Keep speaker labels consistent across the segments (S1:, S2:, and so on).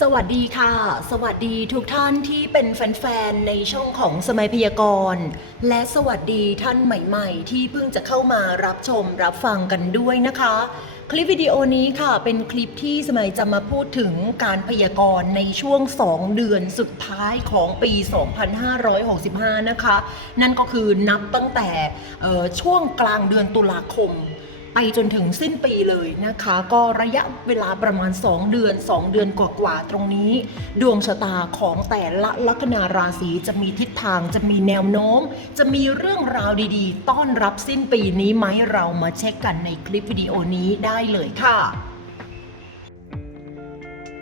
S1: สวัสดีค่ะ สวัสดีทุกท่านที่เป็นแฟนๆ ในช่องของสมัยพยากรณ์ และสวัสดีท่านใหม่ๆ ที่เพิ่งจะเข้ามารับชมรับฟังกันด้วยนะคะ คลิปวิดีโอนี้ค่ะเป็นคลิปที่สมัยจะมาพูดถึงการพยากรณ์ในช่วง 2 เดือนสุดท้ายของปี 2565 นะคะ นั่นก็คือนับตั้งแต่ช่วงกลางเดือนตุลาคม ไปจนถึงสิ้นปีเลยนะคะ ก็ระยะเวลาประมาณ 2 เดือน 2 เดือนกว่าๆตรงนี้ ดวงชะตาของแต่ละลัคนาราศีจะมีทิศทางจะมีแนวโน้ม จะมีเรื่องราวดีๆ ต้อนรับสิ้นปีนี้ไหมเรามาเช็คกันในคลิปวิดีโอนี้ได้เลยค่ะ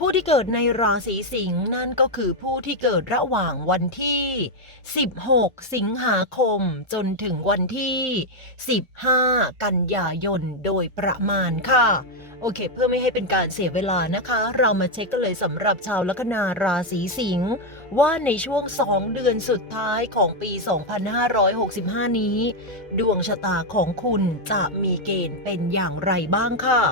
S1: ผู้ที่เกิดในราศีสิงห์นั่นก็คือผู้ที่เกิดระหว่างวันที่ 16 สิงหาคม จนถึงวันที่ 15 กันยายนโดยประมาณค่ะ โอเค เพื่อไม่ให้เป็นการเสียเวลานะคะ เรามาเช็คกันเลยสำหรับชาวลัคนาราศีสิงห์ว่าในช่วง 2 เดือนสุดท้ายของปี 2565 นี้ ดวงชะตาของคุณจะมีเกณฑ์เป็นอย่างไรบ้างค่ะ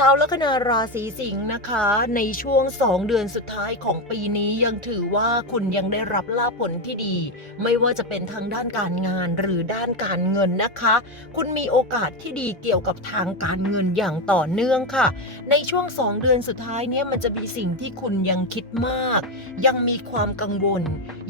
S1: ชาวลัคนาราศีสิงห์นะคะ ในช่วง2เดือนสุดท้ายของปีนี้ยังถือว่าคุณยังได้รับลาภผลที่ดี ไม่ว่าจะเป็นทางด้านการงานหรือด้านการเงินนะคะ คุณมีโอกาสที่ดีเกี่ยวกับทางการเงินอย่างต่อเนื่องค่ะ ในช่วง2เดือนสุดท้ายเนี่ยมันจะมีสิ่งที่คุณยังคิดมาก ยังมีความกังวล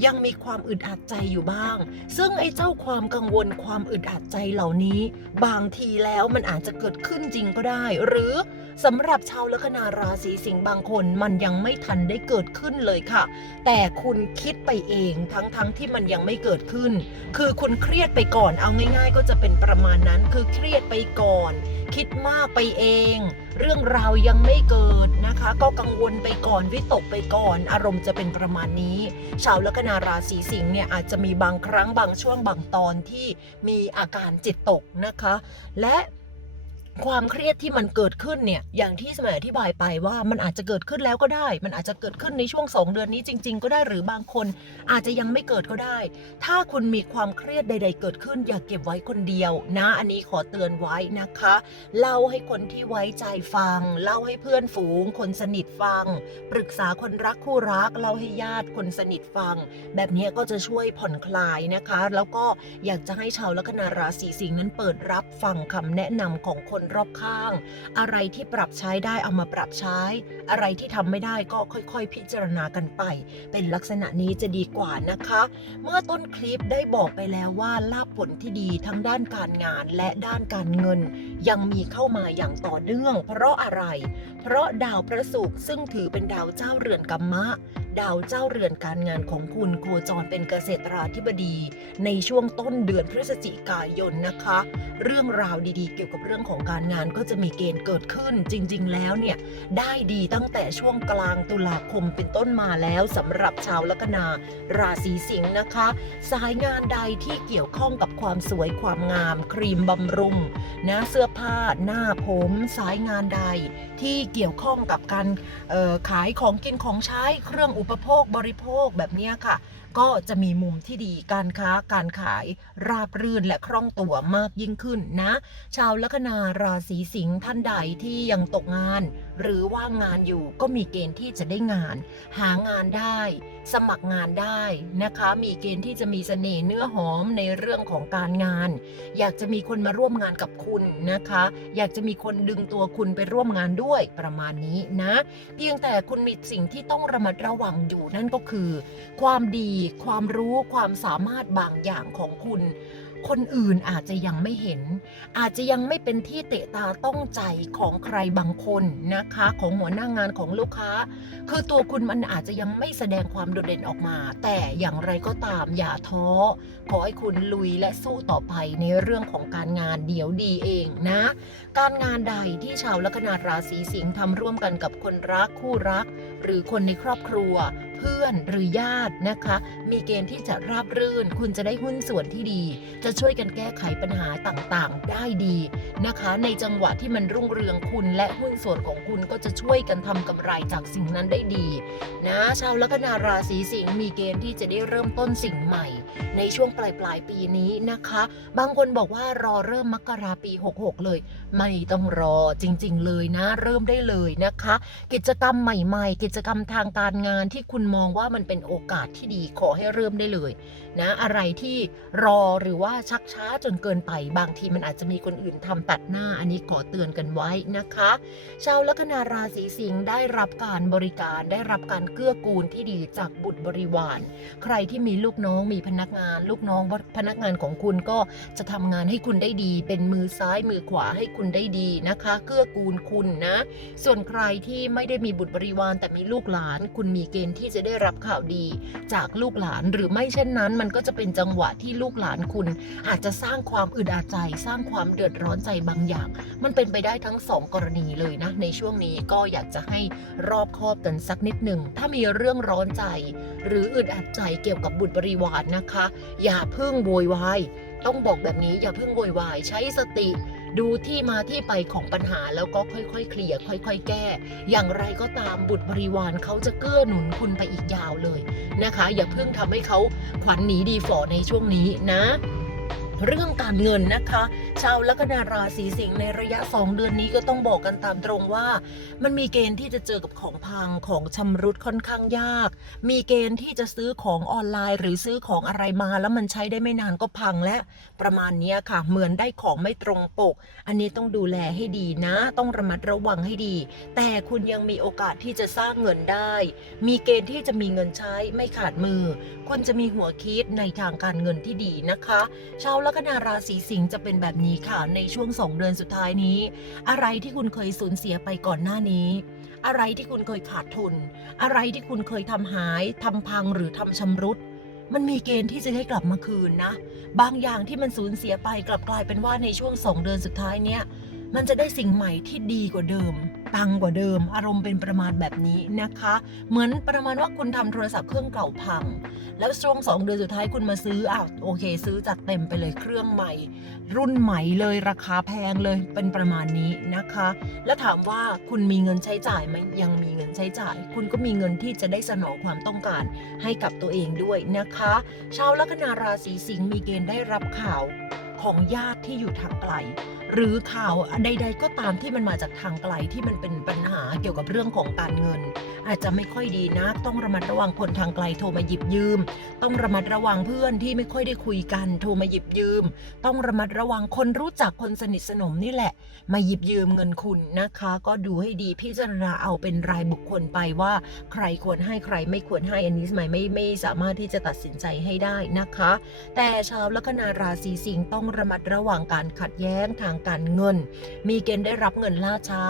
S1: ยังมีความอึดอัดใจอยู่บ้าง ซึ่งไอ้เจ้าความกังวลความอึดอัดใจเหล่านี้ บางทีแล้วมันอาจจะเกิดขึ้นจริงก็ได้หรือสำหรับชาวลัคนาราศีสิงห์บางคนมันยังไม่ทันได้เกิดขึ้นเลยค่ะ แต่คุณคิดไปเองทั้งๆทที่มันยังไม่เกิดขึ้น คือคุณเครียดไปก่อนเอาง่าย ๆ ก็จะเป็นประมาณนั้นคือเครียดไปก่อน คิดมากไปเอง เรื่องราวยังไม่เกิดนะคะ ก็กังวลไปก่อนวิตกไปก่อน อารมณ์จะเป็นประมาณนี้ ชาวลัคนาราศีสิงห์เนี่ยอาจจะมีบางครั้งบางช่วงบางตอนที่มีอาการจิตตกนะคะ และ ความเครียดที่มันเกิดขึ้นเนี่ย อย่างที่สมัยอธิบายไปว่ามันอาจจะเกิดขึ้นแล้วก็ได้ มันอาจจะเกิดขึ้นในช่วง 2 เดือนนี้จริง ๆ ก็ได้หรือบางคน อาจจะยังไม่เกิดก็ได้ ถ้าคุณมีความเครียดใด ๆ เกิดขึ้น อย่าเก็บไว้คนเดียว นะ อันนี้ขอเตือนไว้นะคะ เล่าให้คนที่ไว้ใจฟัง เล่าให้เพื่อนฝูง คนสนิทฟัง ปรึกษาคนรักคู่รัก เล่าให้ญาติคนสนิทฟัง แบบนี้ก็จะช่วยผ่อนคลายนะคะ แล้วก็อยากจะให้ชาวลัคนาราศีสิงห์นั้นเปิดรับฟังคำแนะนำของคนรอบข้าง อะไรที่ปรับใช้ได้เอามาปรับใช้ อะไรที่ทำไม่ได้ก็ค่อยๆ พิจารณากันไป เป็นลักษณะนี้จะดีกว่านะคะ เมื่อต้นคลิปได้บอกไปแล้วว่าลาภผลที่ดีทั้งด้านการงานและด้านการเงิน ยังมีเข้ามาอย่างต่อเนื่อง เพราะอะไร เพราะดาวพระศุกร์ซึ่งถือเป็นดาวเจ้าเรือนกัมมะ ดาวเจ้าเรือนการงานของคุณโคจรเป็นเกษตราธิบดี ในช่วงต้นเดือนพฤศจิกายนนะคะ เรื่องราวดีๆ เกี่ยวกับเรื่องของการงานก็จะมีเกณฑ์เกิดขึ้น จริง ๆ แล้วเนี่ยได้ดีตั้งแต่ช่วงกลางตุลาคมเป็นต้นมาแล้วสำหรับชาวลัคนาราศีสิงห์นะคะ สายงานใดที่เกี่ยวข้องกับความสวยความงาม ครีมบำรุงนะเสื้อผ้าหน้าผมสายงานใดที่เกี่ยวข้องกับการขายของกินของใช้เครื่องอุปปโภคบริโภคแบบนี้ค่ะ ก็จะมีมุมที่ดีการค้าการขายราบรื่นและคล่องตัวมากยิ่งขึ้นนะ ชาวลัคนาราศีสิงห์ท่านใดที่ยังตกงาน หรือว่างงานอยู่ก็มีเกณฑ์ที่จะได้งาน หางานได้ สมัครงานได้นะคะ มีเกณฑ์ที่จะมีเสน่ห์เนื้อหอมในเรื่องของการงาน อยากจะมีคนมาร่วมงานกับคุณนะคะ อยากจะมีคนดึงตัวคุณไปร่วมงานด้วยประมาณนี้นะ เพียงแต่คุณมีสิ่งที่ต้องระมัดระวังอยู่นั่นก็คือ ความดีความรู้ความสามารถบางอย่างของคุณ คนอื่นอาจจะยังไม่เห็น อาจจะยังไม่เป็นที่เตะตาต้องใจของใครบางคนนะคะ ของหัวหน้างานของลูกค้า คือตัวคุณมันอาจจะยังไม่แสดงความโดดเด่นออกมา แต่อย่างไรก็ตามอย่าท้อขอให้คุณลุยและสู้ต่อไปในเรื่องของการงานเดี๋ยวดีเองนะ การงานใดที่ชาวลัคนาราศีสิงห์ทำร่วมกันกับคนรักคู่รัก หรือคนในครอบครัวเพื่อนหรือญาตินะคะ มีเกณฑ์ที่จะราบรื่น คุณจะได้หุ้นส่วนที่ดี จะช่วยกันแก้ไขปัญหาต่างๆ ได้ดีนะคะ ในจังหวะที่มันรุ่งเรืองคุณและหุ้นส่วนของคุณก็จะช่วยกันทำกำไรจากสิ่งนั้นได้ดีนะชาวลัคนาราศีสิงห์มีเกณฑ์ที่จะได้เริ่มต้นสิ่งใหม่ ในช่วงปลายปลายปีนี้นะคะ บางคนบอกว่ารอเริ่มมกราปี 66 เลย ไม่ต้องรอจริง ๆ เลยนะ เริ่มได้เลยนะคะ กิจกรรมใหม่ ๆ กิจกรรมทางการงานที่คุณมองว่ามันเป็นโอกาสที่ดีขอให้เริ่มได้เลยนะอะไรที่รอหรือว่าชักช้าจนเกินไปบางทีมันอาจจะมีคนอื่นทำตัดหน้าอันนี้ขอเตือนกันไว้นะคะ ชาวลัคนาราศีสิงห์ได้รับการบริการได้รับการเกื้อกูลที่ดีจากบุตรบริวาร ใครที่มีลูกน้องมีพนักงาน ลูกน้องพนักงานของคุณก็จะทำงานให้คุณได้ดี เป็นมือซ้ายมือขวาให้คุณได้ดีนะคะเกื้อกูลคุณนะ ส่วนใครที่ไม่ได้มีบุตรบริวารแต่มีลูกหลาน คุณมีเกณฑ์ที่จะได้รับข่าวดี จากลูกหลานหรือไม่เช่นนั้น มันก็จะเป็นจังหวะที่ลูกหลานคุณ อาจจะสร้างความอึดอัดใจสร้างความเดือดร้อนใจบางอย่าง มันเป็นไปได้ทั้งสองกรณีเลยนะ ในช่วงนี้ก็อยากจะให้รอบคอบกันสักนิดหนึ่ง ถ้ามีเรื่องร้อนใจ หรืออึดอัดใจเกี่ยวกับบุตรบริวารนะคะ อย่าเพิ่งโวยวายต้องบอกแบบนี้อย่าเพิ่งโวยวายใช้สติดูที่มาที่ไปของปัญหาแล้วก็ค่อยๆ เคลียร์ค่อย ๆ แก้ อย่างไรก็ตามบุตรบริวารเขาจะเกื้อหนุนคุณไปอีกยาวเลยนะคะ อย่าเพิ่งทำให้เขาขวัญหนีดีฝ่อในช่วงนี้นะ เรื่องการเงินนะคะ ชาวลัคนาราศีสิงห์ในระยะ 2 เดือนนี้ก็ต้องบอกกันตามตรงว่า มันมีเกณฑ์ที่จะเจอกับของพังของชำรุดค่อนข้างยาก มีเกณฑ์ที่จะซื้อของออนไลน์ หรือซื้อของอะไรมาแล้วมันใช้ได้ไม่นานก็พังและประมาณนี้ค่ะ เหมือนได้ของไม่ตรงปก อันนี้ต้องดูแลให้ดีนะ ต้องระมัดระวังให้ดี แต่คุณยังมีโอกาสที่จะสร้างเงินได้ มีเกณฑ์ที่จะมีเงินใช้ไม่ขาดมือ คุณจะมีหัวคิดในทางการเงินที่ดีนะคะ ชาวลัคนาราศีสิงห์จะเป็นแบบนี้ค่ะ ในช่วง2เดือนสุดท้ายนี้ อะไรที่คุณเคยสูญเสียไปก่อนหน้านี้ อะไรที่คุณเคยขาดทุน อะไรที่คุณเคยทำหายทำพังหรือทำชำรุดมันมีเกณฑ์ที่จะได้กลับมาคืนนะ บางอย่างที่มันสูญเสียไปกลับกลายเป็นว่าในช่วง2เดือนสุดท้ายเนี้ยมันจะได้สิ่งใหม่ที่ดีกว่าเดิม ปังกว่าเดิม อารมณ์เป็นประมาณแบบนี้นะคะ เหมือนประมาณว่าคุณทำโทรศัพท์เครื่องเก่าพัง แล้วช่วงสองเดือนสุดท้ายคุณมาซื้ออ้าวโอเค ซื้อจัดเต็มไปเลยเครื่องใหม่ รุ่นใหม่เลยราคาแพงเลยเป็นประมาณนี้นะคะ แล้วถามว่าคุณมีเงินใช้จ่ายไหมยังมีเงินใช้จ่าย คุณก็มีเงินที่จะได้สนองความต้องการให้กับตัวเองด้วยนะคะชาวลัคนาราศีสิงห์มีเกณฑ์ได้รับข่าว ของญาติที่อยู่ทางไกล หรือข่าวใด ๆ ก็ตามที่มันมาจากทางไกลที่มันเป็นปัญหาเกี่ยวกับเรื่องของการเงิน อาจจะไม่ค่อยดีนะ ต้องระมัดระวังคนทางไกลโทรมาหยิบยืม ต้องระมัดระวังเพื่อนที่ไม่ค่อยได้คุยกันโทรมาหยิบยืม ต้องระมัดระวังคนรู้จักคนสนิทสนมนี่แหละ มาหยิบยืมเงินคุณนะคะ ก็ดูให้ดีพิจารณาเอาเป็นรายบุคคลไปว่า ใครควรให้ใครไม่ควรให้อันนี้สมัยไม่ไม่สามารถที่จะตัดสินใจให้ได้นะคะ แต่ชาวลัคนาราศีสิงห์ต้องระมัดระวังการขัดแย้งทางการเงิน มีเกณฑ์ได้รับเงินล่าช้า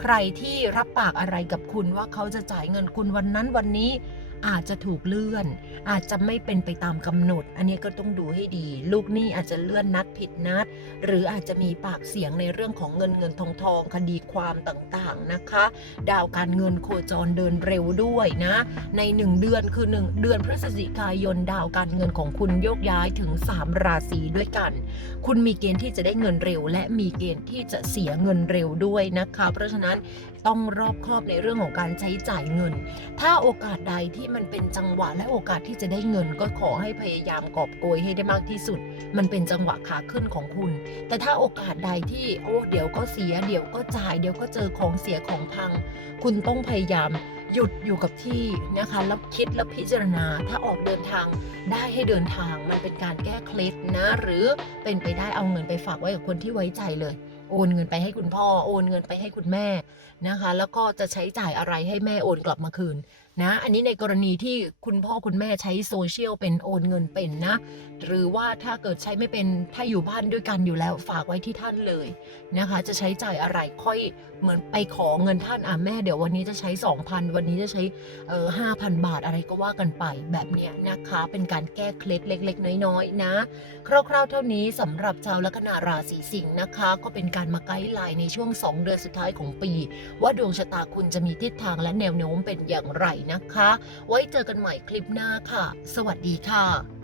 S1: ใครที่รับปากอะไรกับคุณว่าเขาจะจ่ายเงินคุณวันนั้นวันนี้อาจจะถูกเลื่อน อาจจะไม่เป็นไปตามกำหนด อันนี้ก็ต้องดูให้ดี ลูกหนี้อาจจะเลื่อนนัดผิดนัด หรืออาจจะมีปากเสียงในเรื่องของเงินเงินทองทองคดีความต่างๆนะคะ ดาวการเงินโคจรเดินเร็วด้วยนะ ใน 1 เดือนคือ 1 เดือนพฤศจิกายนดาวการเงินของคุณโยกย้ายถึง 3 ราศีด้วยกัน คุณมีเกณฑ์ที่จะได้เงินเร็ว และมีเกณฑ์ที่จะเสียเงินเร็วด้วยนะคะ เพราะฉะนั้น ต้องรอบคอบในเรื่องของการใช้จ่ายเงิน ถ้าโอกาสใดที่มันเป็นจังหวะและโอกาสที่จะได้เงิน ก็ขอให้พยายามกอบโกยให้ได้มากที่สุด มันเป็นจังหวะขาขึ้นของคุณ แต่ถ้าโอกาสใดที่โอ้เดี๋ยวก็เสีย เดี๋ยวก็จ่าย เดี๋ยวก็เจอของเสียของพัง คุณต้องพยายามหยุดอยู่กับที่นะคะแล้วคิดแล้วพิจารณาถ้าออกเดินทางได้ให้เดินทางมันเป็นการแก้เคล็ดนะ หรือเป็นไปได้เอาเงินไปฝากไว้กับคนที่ไว้ใจเลย โอนเงินไปให้คุณพ่อ โอนเงินไปให้คุณแม่นะคะ แล้วก็จะใช้จ่ายอะไรให้แม่โอนกลับมาคืน นะอันนี้ในกรณีที่คุณพ่อคุณแม่ใช้โซเชียลเป็นโอนเงินเป็นนะ หรือว่าถ้าเกิดใช้ไม่เป็นถ้าอยู่บ้านด้วยกันอยู่แล้วฝากไว้ที่ท่านเลยนะคะ จะใช้จ่ายอะไรค่อยเหมือนไปขอเงินท่านอะแม่เดี๋ยววันนี้จะใช้ 2,000 วันนี้จะใช้เออห้าพันบาทอะไรก็ว่ากันไปแบบเนี้ยนะคะ เป็นการแก้เคล็ดเล็ก ๆ น้อยๆนะ คร่าวๆเท่านี้สำหรับชาวลัคนาราศีสิงห์นะคะ ก็เป็นการมาไกด์ไลน์ในช่วง 2 เดือนสุดท้ายของปี ว่าดวงชะตาคุณจะมีทิศทางและแนวโน้มเป็นอย่างไรนะคะ ไว้เจอกันใหม่คลิปหน้าค่ะ สวัสดีค่ะ